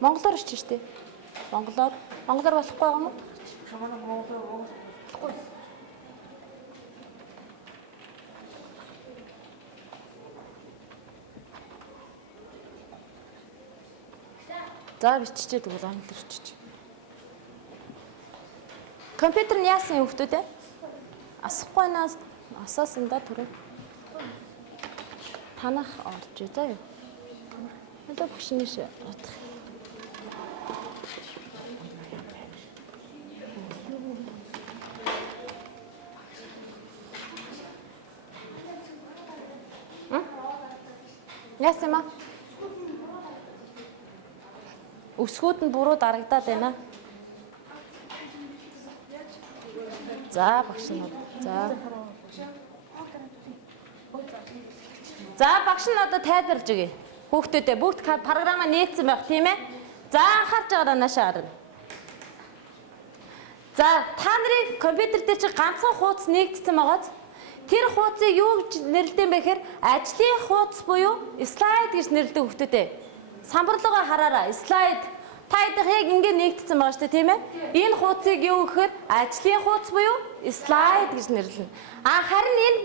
Монголоор ч штэ. Монголоор болохгүй байгаа юм уу? За биччихээ тэгвэл англи бичиж. Компьютер нь яасан юм хүмүүс те? Асахгүй нас асаасан да түрүү. Танах орж заа юу? Хөлөө багшнийш бодох. Яасан юм? Өсгүүд нь буруу дарагдаад байна. За багш нь. За багш нь одоо тайлбарлаж өгье. Хүүхдүүдээ бүгд програмаа нээсэн байх тийм ээ. За анхаарч байгаараа наашаа харна. За та нарын компьютер дээр чи ганцхан хуудас нэгдсэн байгааз тэр хуудсыг юу гэж нэрлэдэг юм бэ гэхээр ажлын хуудас буюу слайд гэж нэрлэдэг хүүхдүүдээ. Самбарлуугаа хараараа слайд та идэх яг ингэ нэгдсэн байгаа шүү дээ тийм ээ. Энэ хуудсыг юу гэхээр ажлын хуудас буюу слайд гэж нэрлэнэ. Харин энэ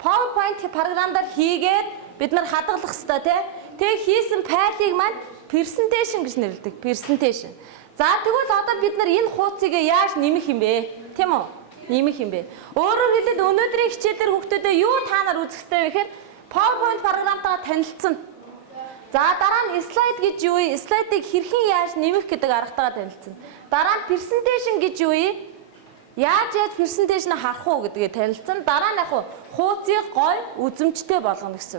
PowerPoint програмдаар хийгээд бид нар хадгалах хэрэгтэй тийм. Тэг хийсэн файлыг маань presentation гэж нэрлэдэг. Presentation. За тэгвэл одоо бид нар энэ хуудсыг яаж нэмэх юм бэ? Тийм үү? Нэмэх юм бэ. Өөрөөр хэлбэл өнөөдрийн хичээлээр хүүхдүүдээ юу та нар үзэх ёстой вэ гэхээр PowerPoint програмтайгаа танилцсан. За дараа нь слайд гэж юу вэ? Слайдыг хэрхэн яаж нэмэх гэдэг аргатайгаа танилцсан. Дараа нь presentation гэж юу вэ? Яаж presentation харах уу гэдгээ танилцсан. Дараа нь яг хуудсыг гоё үзэмжтэй болгоно гэсэн.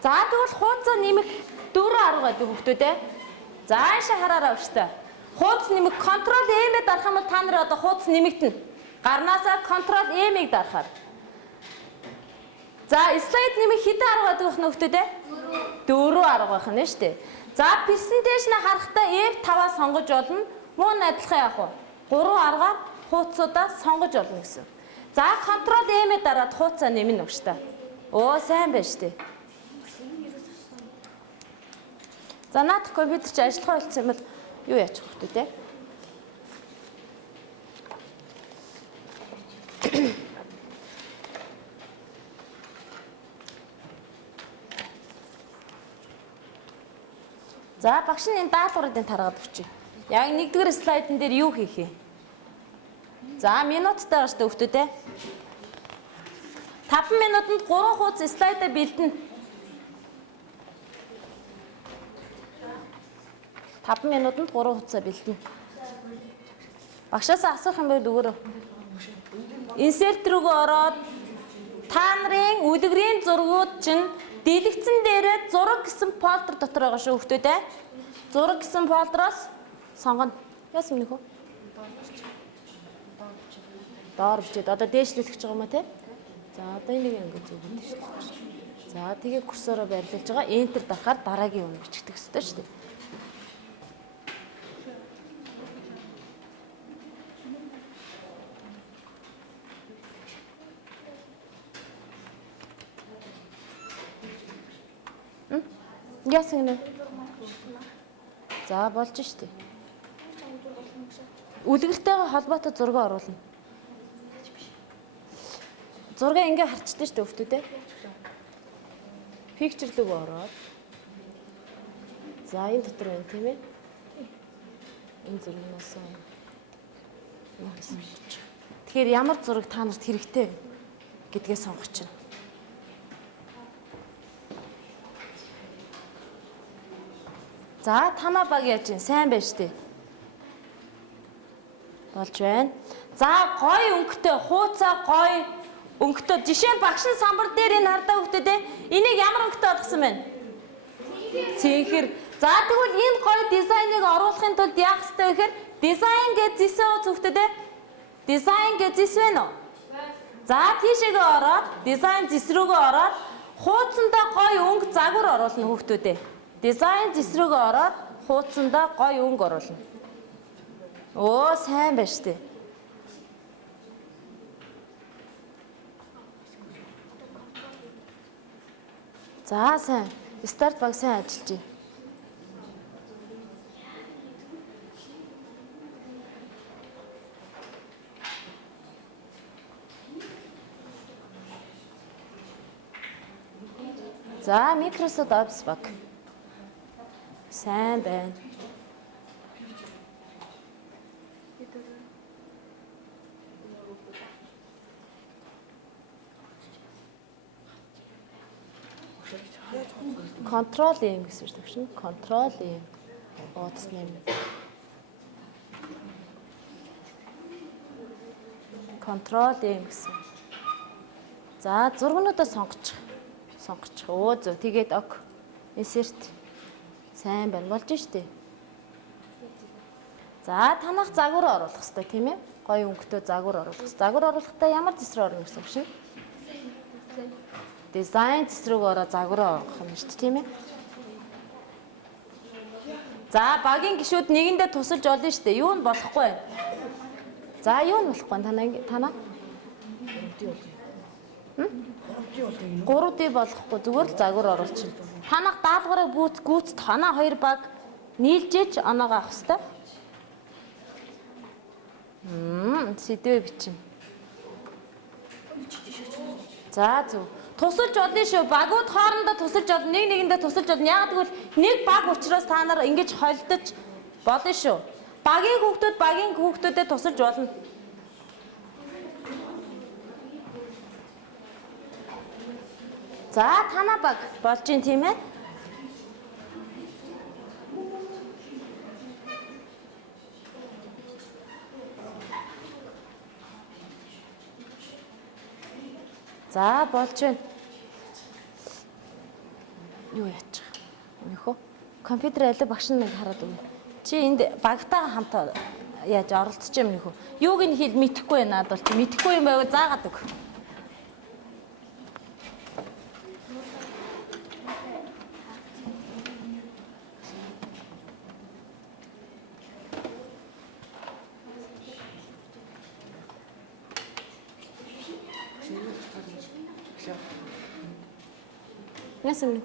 За тэгвэл хуудсаа нэмэх 4 арга байдаг хүүхдүүдээ. За аашаа хараараа өштэй. Хуудас нэмэх Ctrl M-ээр дарах юм бол та нар одоо хуудас нэмэгдэнэ. Гарнаасаа Ctrl M-ийг дарахаар. За слайд нэмэх хэдэн арга байдаг вэ хүүхдүүдээ? 4 арга байх нь шүү дээ. За presentation харахтаа F5-аас сонгож болно. Муу нь адилхан яах вэ? 3 аргаар хуудсуудаа сонгож болно гэсэн. За Ctrl M-ээр дараад хуудсаа нэмнэ өгчтэй. Оо сайн байна шүү дээ. За наадах компьютер чи ажиллахаа болцсон юм бол юу яачих вэ те? За багш нь энэ даалгаврын таргаад өгчий. Яг 1-р слайдн дээр юу хийх юм? За минуттай байгаа шүү дээ хүүхдүүд те. 5 минутанд 3 хуудас слайдаа бэлдэнэ. 5 минутанд 3 хуудасаа бэлдэнэ. Багшаас асуух юм бол өгөөрэй. Insert рүүгээ ороод та нарын үлгэрийн зургууд чинь дэлгэцэн дээрээ зураг гэсэн фолдер дотор байгаа шүү хүүхдүүдээ. Зураг гэсэн фолдероос сонгоно. Яасан нөхөө? Доор бичээд одоо дээшлүүлэх гэж байгаа юм а те? За одоо энийг ингэ зөвгөнд шүү дээ. За тэгээ курсороо байрлуулж байгаа. Enter дарахаар дараагийн юм бичигдэх ёстой шүү дээ. Яасан нэ? За болж штэ. Үлгэртэйгээ холбоотой зураг оруулна. Зургаа ингээ харчдаг штэ хүүхдүүдээ. Picture руу ороод. За энэ дотор байна тийм ээ. Энэ зургаас тэгэхээр ямар зураг та нарт хэрэгтэй гэдгээ сонгох чинь. За танаа баг яаж чинь сайн байна штэ. Болж байна. За гоё өнгөтэй хууцаа гоё өнгөтэй жишээ нь багш нь самбар дээр энэ хардаа хөвгтөдөө энийг ямар өнгөтэй болгосон бэ? Цэнхэр. За тэгвэл энэ гоё дизайныг оруулахын тулд яах ёстой вэ гэхээр дизайн гэж зэсэн хөвгтөдөө дизайн гэж зэсвэн үү? За тийшээгээ ороод дизайн зэс рүүгээ ороод хуудсандаа гоё өнгө загвар оруулна хөвгтөдөө. Дизайн зэс рүүгээ ороод хуудсандаа гоё өнгө оруулна. Оо сайн байна штэ. За сайн. Старт баг сайн ажиллаж байна. За, Microsoft Office баг. Сайн байна. Control M гэсэн үг шин. Control M. Ууцны юм. Control M гэсэн. За, зургнуудаа сонгочих. Оо зөв. Тэгээд ок. Insert. Сайн байна. Болж штэ. За, танах загвар оруулах хэрэгтэй тийм ээ. Гоё өнгөтэй загвар оруулах. Загвар оруулахдаа ямар зэсрэг орно гэсэн үг шин? Дизайн зэсрэг ороо загвар оруулах юм шүү дээ тийм ээ. За, багийн гишүүд нэгэндээ тусалж олно шүү дээ. Юу нь болохгүй байна? За, юу нь болохгүй танаа? 3D болохгүй зүгээр л загвар оруулчихна. Танах даалгаврыг гүйцэд танаа 2 баг нийлжээж оноогоо авах хэрэгтэй. Сэдвээ бичнэ. За зөв. Тусалж олно шүү. Багууд хоорондоо тусалж олно. Нэг нэгэндээ тусалж олно. Яг тэгвэл нэг баг учраас та нар ингэж холдож болно шүү. Багийн хүүхдүүдэд тусалж болно. За, танаа баг болж гин тийм ээ. За, болж байна. Юу яачих? Өнөхөө. Компьютер аль багш нэг хараад өгнө. Чи энд багтаа хамтаа яаж оролцож юм нөхөө. Юуг нь хэл мэдэхгүй байна надад бол мэдэхгүй юм байвал заагаад өг. Яасан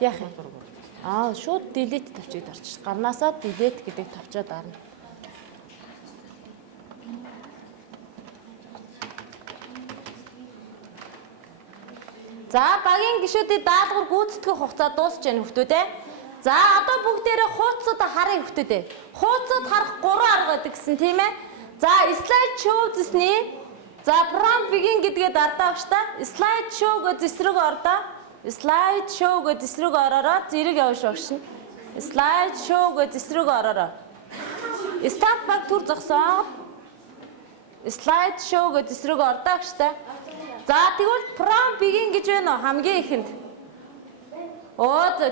яах юм? Шууд delete тавьчих дарч. Гарнаасаа delete гэдэг тавьчаад арна. За, багийн гишүүдийн даалгавар гүйцэтгэх хугацаа дуусч байна хүмүүстээ. За, одоо бүгдээрээ хуудасуудаа харъя хүмүүстээ. Хуудасууд харах 3 арга байдаг гэсэн тийм ээ. За, slide show гэсний. За, prompt begin гэдгээ дардаа багш та. Slide show гэж эсрэг ордоо. Slide show гэж эсрэг ороороо зэрэг явж багшна. Slide show гэж эсрэг ороороо. Start баг төр зогсоо. Slide show гэж эсрэг ордоо багш та. За, тэгвэл prompt begin гэж байна уу хамгийн ихэнд?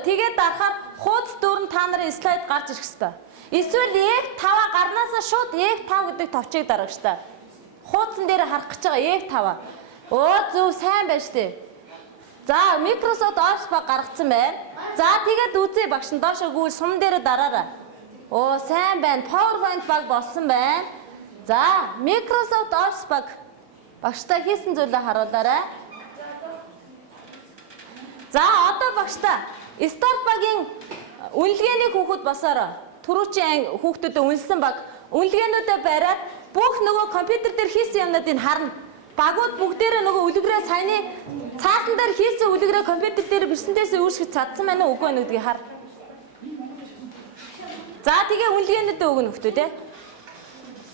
Тэгээд дарахаар хуудас дүүрэн та нарын слайд гарч ирэх ёстой. Эсвэл F5 гарнаасаа шууд F5 гэдэг товчийг дарах ёстой. Хуудсан дээр харах гэж байгаа F5. Зөв сайн байна штэ. За, Microsoft Office баг гаргацсан байна. За, тэгээд үзье багш нь доошоо гүйл сум дээр дараарай. Сайн байна. PowerPoint баг болсон байна. За, Microsoft Office баг багштай хийсэн зүйлээ харуулаарай. За, одоо багштай Start багийн үнэлгээний хүүхэд босоорой. Түрүүчийн хүүхдүүдэд үнэлсэн баг үнэлгээнүүдээ бариад бүх нөгөө компьютер дээр хийсэн юмнуудыг харна. Багууд бүгдээрээ нөгөө үлгэрээ саяны цаасан дээр хийсэн үлгэрээ компьютер дээр бисэнтэйсээ үүсгэж чадсан байна уу үгүй байна гэдгийг хар. За, тэгээ үнэлгээнүүдээ өгнө хүүхдүүд ээ.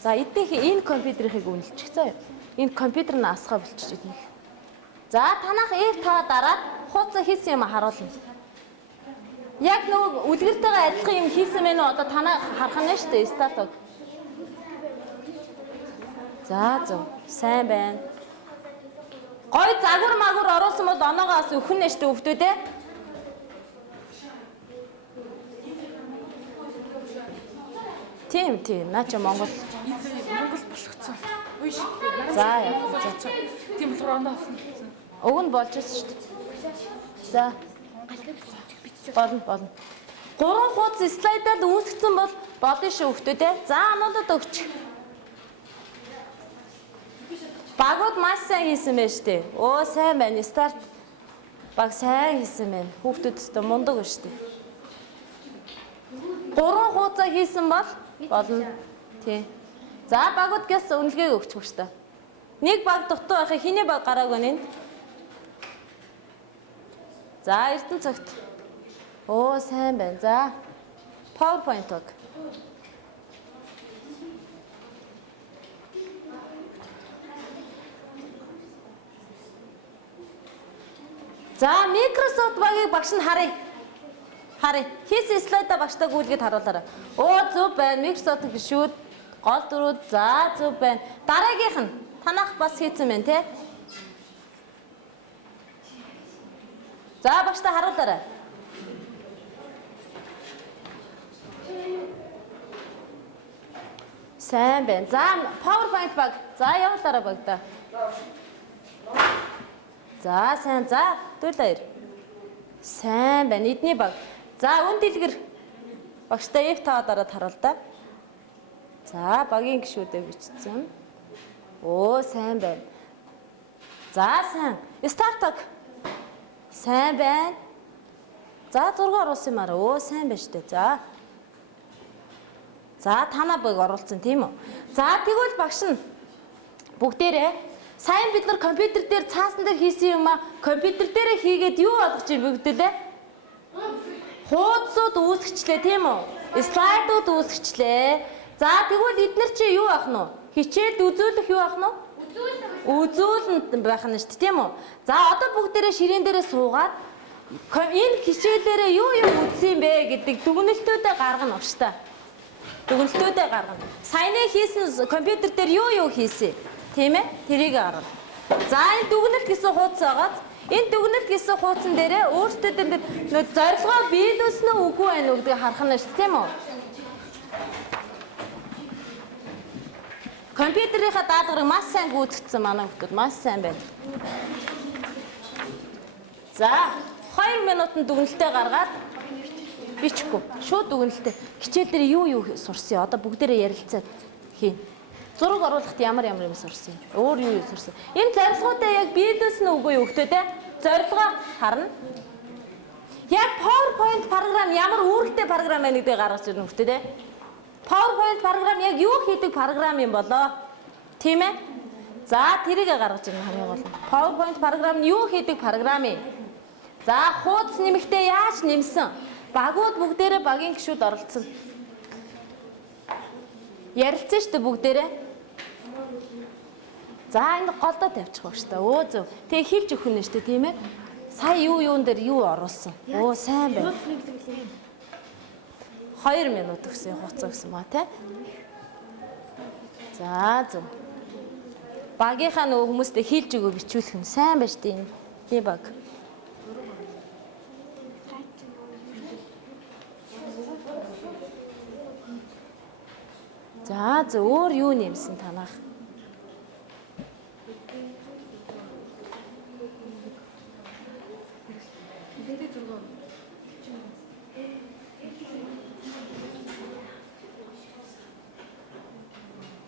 За, энэ компьютерийг үнэлчих заяа. Энэ компьютер нь асгаа болчих идэх. За, танах F5 дараад хуудасаа хийсэн юм харуулна. Яг нөгөө үлгэртэйгээ адилхан юм хийсэн мэн үү одоо танаа харах нь шүү дээ статог. За, зөв. Сайн байна. Гой загвар магвар оруулсан бол оноогоос өхөн нэштэй хүүхдүүд ээ. Тийм. Наа чи Монгол болгоцсон. За, яа. Тийм болохоор оноо авсан. Уг нь болж ирсэн шүү дээ. За. Болно. 3 хуудас слайдад үүсгэсэн бол болно шүү хүүхдүүд ээ. За, ануудад өгч. Багууд маш сайн хийсэн байна шүү дээ. Сайн байна. Старт баг сайн хийсэн байна. Хүүхдүүд өстө мундаг байна шүү дээ. 3 хуудас хийсэн бол болно. Тий. За, багуудгаас үнэлгээ өгч багш та. Нэг баг дутуу байхыг хиний баг гараагүй нэ. За Эрдэнэ цагт. Оо сайн байна. За PowerPoint баг. За Microsoft багийг багш нь харъя. Харъя. Хийсэн слайдаа багштай гүйлгээд харуулаарай. Оо зөв байна. Microsoft гişүүд гол дөрүүд за зөв байна. Дараагийнх нь танах бас хийсэн байна те. За багштай харуулаарай. Сайн байна. За PowerPoint баг. За явуулаарай багтаа. За сайн за дүүлээр. Сайн байна. Эдний баг. За үн дэлгэр багштай F5 дараад харуул да. За багийн гişүүдээ бичсэн. Оо сайн байна. За сайн. Стартаг. Сайн байна. За 6 оруулсан юмараа. Оо сайн байна штэ. За танаа баг оруулсан тийм үү? За тэгвэл багш нь бүгдээрээ сайн бид нар компьютер дээр цаасан дээр хийсэн юм а компьютер дээрээ хийгээд юу болгож ийн бүгдээ? Хуудсууд үүсгэчлээ тийм үү? Слайдууд үүсгэчлээ. За тэгвэл эдгээр чи юу ах нь? Хичээлд үзүүлэх юу ах нь? Үзүүлэлт байх нь шүү дээ тийм үү? За одоо бүгдээрээ ширээн дээрээ суугаад энэ хичээлээрээ юу үзсэн бэ гэдэг дүгнэлтүүдээ гаргана ууштай. Дүгнэлтүүдээ гаргана. Саяны хийсэн компьютер дээр юу хийсэн? Тийм ээ? Тэрийг гаргана. За энэ дүгнэлт гэсэн хуудас байгаад энэ дүгнэлт гэсэн хуудсан дээрээ өөртөө дээр зорилгоо биелүүлсэн үү үгүй байх уу гэдгийг харах нь шүү дээ тийм үү? Компьютерийнхаа даалгаврыг маш сайн гүйцэтгэсэн манай хүмүүс маш сайн байна. За 2 минутанд дүгнэлтээ гаргаад бичихгүй. Шууд дүгнэлтээ. Хичээл дээр юу сурсан юм? Одоо бүгдээрээ ярилцаад хийн. Зураг оруулахад ямар юм сурсан юм? Өөр юу сурсан? Энэ зорилгоудаа яг биелүүлсэн үгүй юу хөхтэй те? Зорилгоо харна. Яг PowerPoint програм ямар үүрэгтэй програм байна гэдгийг гаргаж ирнэ хөхтэй те? PowerPoint програм яг юу хийдэг програм юм болоо? Тийм ээ? За тэрийг гаргаж ирнэ хамгийн гол нь. PowerPoint програм нь юу хийдэг програм юм? За хуудас нэмэхдээ яаж нэмсэн? Багууд бүгдээрээ багийн гишүүд оролцсон. Ярилцсан шүү дээ бүгдээрээ. За энэ голдоо тавьчих баг шүү дээ. Өө зөв. Тэгээ хилж өгөх нь шүү дээ тийм ээ? Сая юун дээр юу оруулсан? Оо сайн байна. 2 минут өгсөн хугацаа өгсөн ба тий. За зөв. Багийнхаа нөгөө хүмүүстэй хилж өгөө бичүүлэх нь сайн байна шүү дээ энэ. Тийм баг. За зөв өөр юу нэмсэн танах?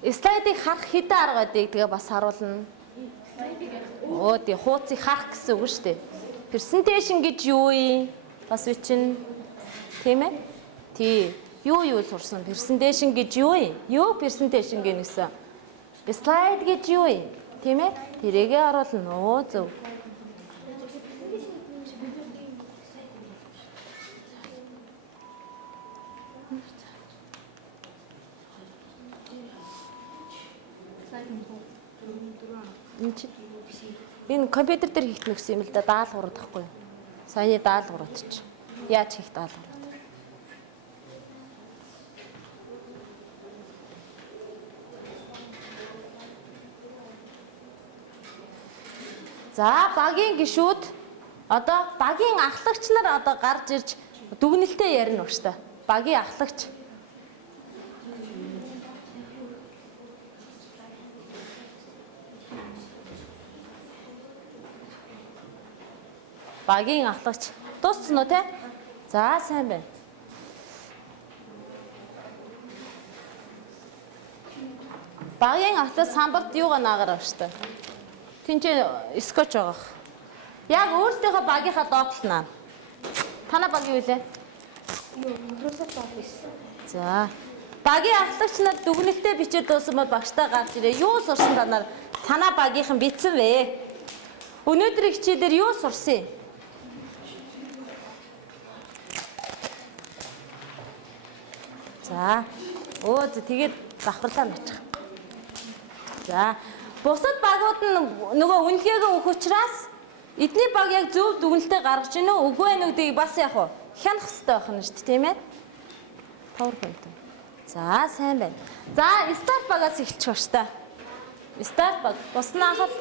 Слайдыг харах хэдэн арга байдгийг тэгээ бас харуулна. Оо тий хуудсыг харах гэсэн үг шүү дээ. Presentation гэж юу юм? Бас үчин. Тийм ээ? Тий. Юу сурсан? Presentation гэж юу юм? Юу presentation гэнэсэн? Slide гэж юу юм? Тийм ээ? Тэрийгээ оруулна. Оо зөв. Энэ компьютер дээр хийх нөхсөн юм л да даалгаврууд тахгүй юу? Саяны даалгаврууд ч. Яаж хийх даалгаврууд? За багийн гишүүд одоо багийн ахлагч нар одоо гарч ирж дүгнэлтээ ярина ууштай. Багийн ахлагч. Багийн ахлагч. Дууссан уу те? За сайн байна. Багийн ахлагч самбарт юугаа наагаар авштай. Тинчээ скотч байгаа. Яг өөртөөхөө багийнхаа доотлнаа. Танаа баг юу вэ? Microsoft Office. За. Багийн ахлагч нар дүгнэлтээ бичээд дууссан бол багштай гарч ирээ. Юу сурсан танаар? Танаа багийнхан бичсэн вэ? Өнөөдрийн хичээлээр юу сурсан юм? За. Тэгээд давхарлаа начих. За. Бусад багууд нь нөгөө үнэлгээгээ өгөх учраас эдний баг яг зөв дүгнэлтээ гаргаж гинэ үү? Үгүй ээ нүгдийг бас яг уу хянах хэрэгтэй байх нь шүү дээ, тийм ээ? PowerPoint. За, сайн байна. За, старт багаас эхэлчих ба штэ. Старт баг. Босноо хахад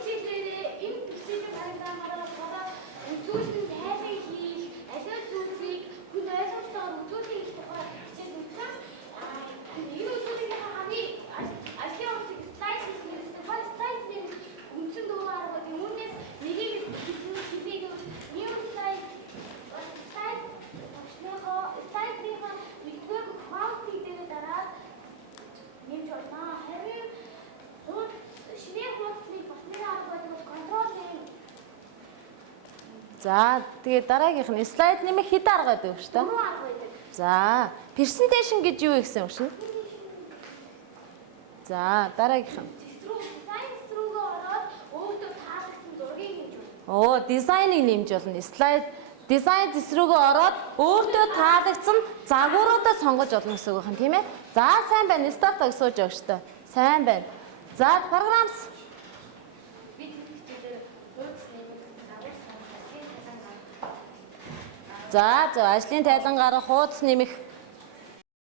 За, тэгээд дараагийнх нь слайд нэмэх хэд арга байдаг вэ шүү дээ? За, presentation гэж юу гэсэн үг шин? За, дараагийнх нь. Дизайныг нэмж болно. Слайд дизайн зэсрүүгөө ороод өөртөө таалагдсан загваруудаа сонгож болно гэсэн үг байна, тийм ээ? За, сайн байна. Стартаг сууж явах шүү дээ. Сайн байна. За, програмс. За, ажлын тайлан гарах, хуудас нэмэх.